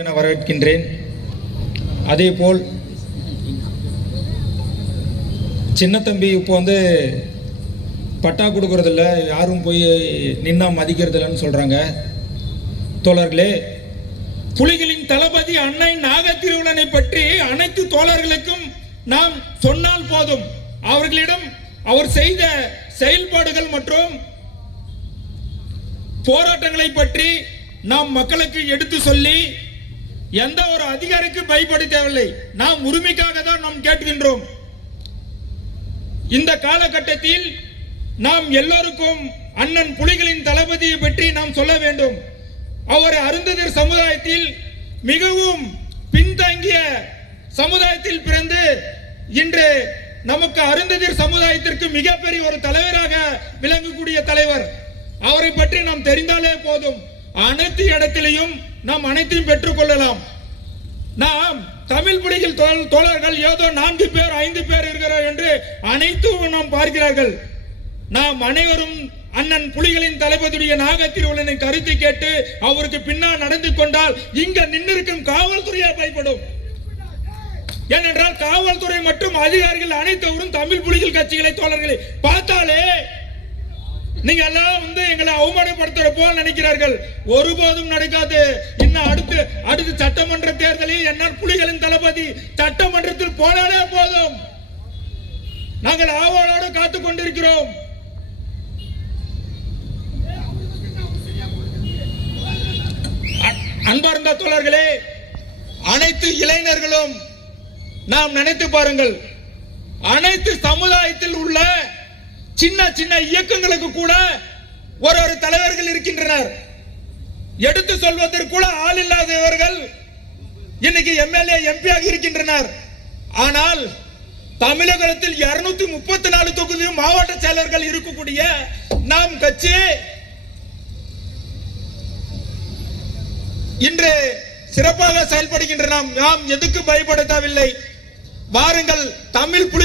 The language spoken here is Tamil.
என வரவேற்கின்றேன். அதேபோல் சின்ன தம்பி இப்போ பட்டா கொடுக்கறதில்ல, யாரும் போய் நின்னா மதிக்கிறதில்லன்னு சொல்றாங்க. தோழர்களே, புலிகளின் தளபதி அன்னை நாகத்திருவுளனை பற்றி அனைத்து தோழர்களுக்கும் நாம் சொன்னால் போதும். அவர்களிடம் அவர் செய்த செயல்பாடுகள் மற்றும் போராட்டங்களை பற்றி நாம் மக்களுக்கு எடுத்து சொல்லி எந்த ஒரு அதிகாரிக்கு பயப்பட தேவையில்லை. நாம் உரிமைக்காக தான் நாம் கேட்கின்றோம். இந்த காலகட்டத்தில் நாம் எல்லோருக்கும் அண்ணன் புலிகளின் தளபதியை பற்றி நாம் சொல்ல வேண்டும். அவர் அருந்ததியர் சமுதாயத்தில் மிகவும் பின்தங்கிய சமுதாயத்தில் பிறந்து இன்று நமக்கு அருந்ததியர் சமுதாயத்திற்கு மிகப்பெரிய ஒரு தலைவராக விளங்கக்கூடிய தலைவர். அவரை பற்றி நாம் தெரிந்தாலே போதும். அனைத்து இடத்திலையும் நாம் அனைத்தையும் பெற்றுக் கொள்ளலாம். நாம் தமிழ் புலிகள் தோழர்கள் ஏதோ 4 பேர் 5 பேர் இருக்கிறார் என்று அனைத்தும் நாம் பார்க்கிறார்கள். நாம் அனைவரும் அண்ணன் புலிகளின் தளபதியுடைய நாகத்திருவுளனை கருத்து கேட்டு அவருக்கு பின்னால் நடந்து கொண்டால் இங்க நின்றிருக்கும் காவல்துறையா பயப்படும். ஏனென்றால் காவல்துறை மற்றும் அதிகாரிகள் அனைத்தவரும் தமிழ் புலிகள் கட்சிகளை தோழர்களை பார்த்தாலே நீங்க எல்லாம் எங்களை அவமானப்படுத்துற போல் நினைக்கிறார்கள். ஒருபோதும் நடக்காது. இன்னும் அடுத்து சட்டமன்ற தேர்தலில் என்ன புலிகளின் தளபதி சட்டமன்றத்தில் போனாலே போதும். நாங்கள் ஆவலோடு காத்துக் கொண்டிருக்கிறோம். அன்பார்ந்த தோழர்களே, அனைத்து இளைஞர்களும் நாம் நினைத்து பாருங்கள். அனைத்து சமுதாயத்தில் உள்ள சின்ன சின்ன இயக்கங்களுக்கு கூட ஒரு தலைவர்கள் இருக்கின்றனர். எடுத்து சொல்வதற்கு கூட ஆள் இல்லாதவர்கள் இன்னைக்கு எம்எல்ஏ எம்பியாக இருக்கின்றனர். ஆனால் தமிழகத்தில் 234 தொகுதியும் மாவட்ட செயலர்கள் இருக்கக்கூடிய நாம் கட்சி இன்று சிறப்பாக செயல்படுகின்றன. நாம் எதுக்கு பயப்பட தேவையில்லை. வாருங்கள், தமிழ் புலி